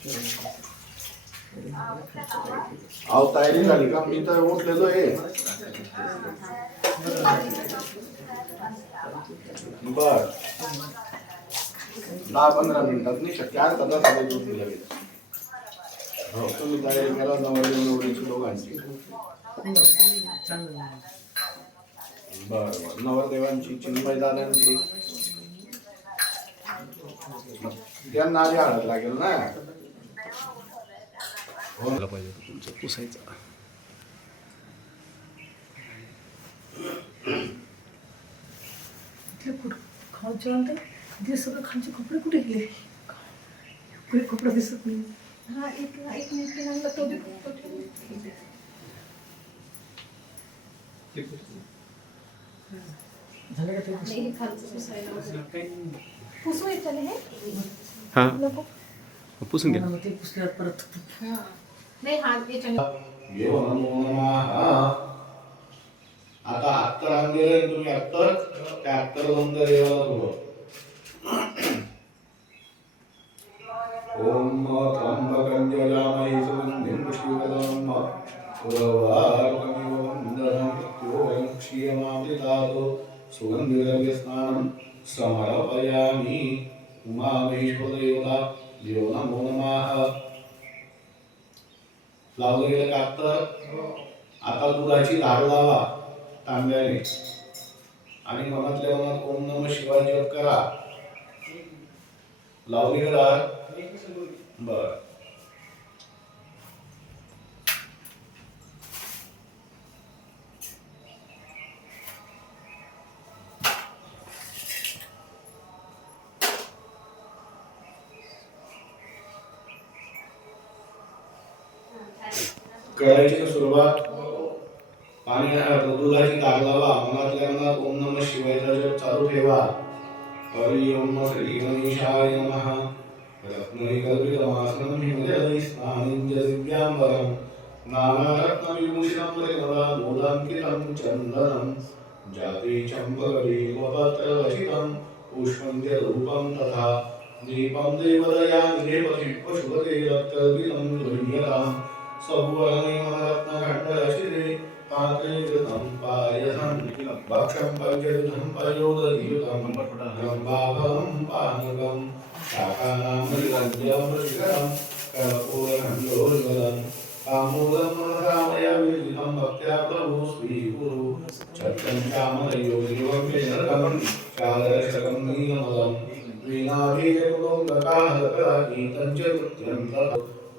अहो तयारी झाली का मी तर उठलेलो आहे बर दहा पंधरा मिनिटात नाही शक्य अर्धा तास आले झोपी लागेल हो तुम्ही तयारी करा नवरी नवरीची दोघांची बर बर नवरदेवांची चिन्मय दादांची त्यांना आधी हळद लागेल ना पाहिजे तुमचं पुसायचा खाऊचे ते सगळं खालचे कपडे कुठे गेले कुठे कपडा दिसत नाही हा एक एक मिनिट लागला तो बी झालं का ते खालचं पुसायला पुसू येतं हे हा नको पुसून घ्या ते पुसल्यावर परत हाँ, यो नमो नमः आता अत्तर आणलेलं आहे तुम्ही अत्तर त्या अत्तर जाऊन त्या देवाला तुम्ही ओम त्र्यंबकं ज्वालामयी सुगंधिं पुष्पिकदम् पुरवार्कमिव वन्दनं योगं क्षीयमामृतादो सुगन्धिरव्यस्नानं समर्पयामि उमामेश्वरयोगा यो नमो नमः लावलं गेलं का तर आता दुधाची लाड लावा तांब्याने आणि मनातल्या मनात ओम नम शिवाय करा लावली गेला बर करायची सुरुवात पाणी दुधाची डाग लावा मनातल्या मनात ओम नम शिवायचा जप चालू ठेवा हरी ओम श्री गणेशाय नमः रत्नैकल्पितमासनं हिमजयस्नानिञ्जदिव्याम्बरं नानारत्नविभूषितं त्रिकलामूलाङ्कितं चन्दनं जाते चम्बकदीपपत्ररचितं पुष्पञ्जरूपं तथा दीपं देवदया निरेपथि पशुपते रत्कल्पितं ध्वन्यताम् सौवर्णिमरत्नखण्डशिरे मात्रैकृतं पायसं भक्षं पङ्कयुधं पयोदधियुतं लम्बाभं पानकं शाकानां मृगञ्जमृतिकरं कर्पूरखण्डोज्वलं कामोदं मनसामय विरचितं भक्त्या प्रभु स्वीकुरु छत्रं श्यामलयो दिवं विनरकं शालरक्षकं नीलमलं वीणाभीजकुटुम्बकाहकरा गीतं च कृत्यं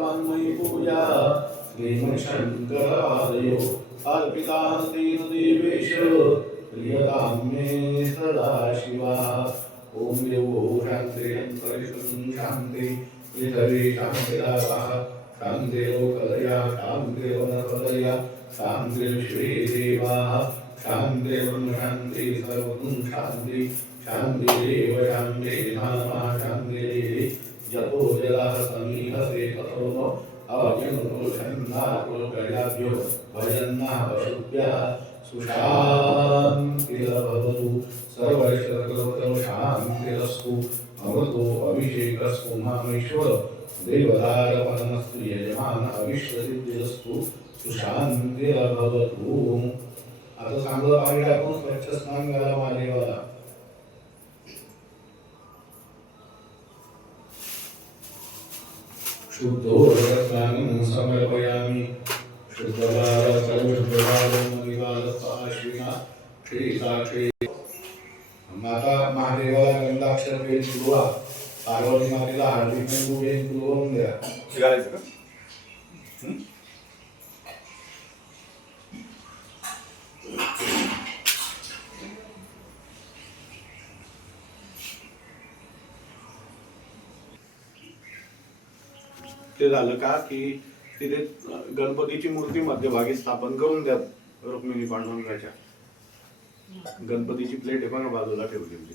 वाङ्मयि पूजा श्रीमशङ्करादयो अर्पितां दीनदेवेशो प्रियतां मे सदाशिवा ॐ देवो शान्तिरन्तरिषं शान्ति ऋतवे शान्तिदाः शान्तिलोकलया शान्तिवनपदया शान्तिर्श्वे देवाः शान्तिर्वं शान्ति सर्वं शान्ति शान्तिरेव शान्ति धामा शान्ति अभिषेकस्कुम्भामेश्वर देवदारवनमस्तु यजमान अविश्वसिद्धिरस्तु सुशांतिरभवत ओम आता चांगलं पाणी टाकून स्वच्छ स्नान करा महादेवाला शुद्धोरस्नानं समर्पयामि शुद्धवार सर्वशुद्धवारं विवादपाश्विना माता महादेवाला गंधाक्षर पेल आगळी हळदी कुंकू का ते झालं का की तिथे गणपतीची मूर्ती मध्यभागी स्थापन करून द्या रुक्मिणी पांडुरंगाच्या गणपतीची प्लेट आहे बघा बाजूला ठेवली होती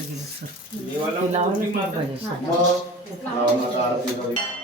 लगेगा सर ये वाला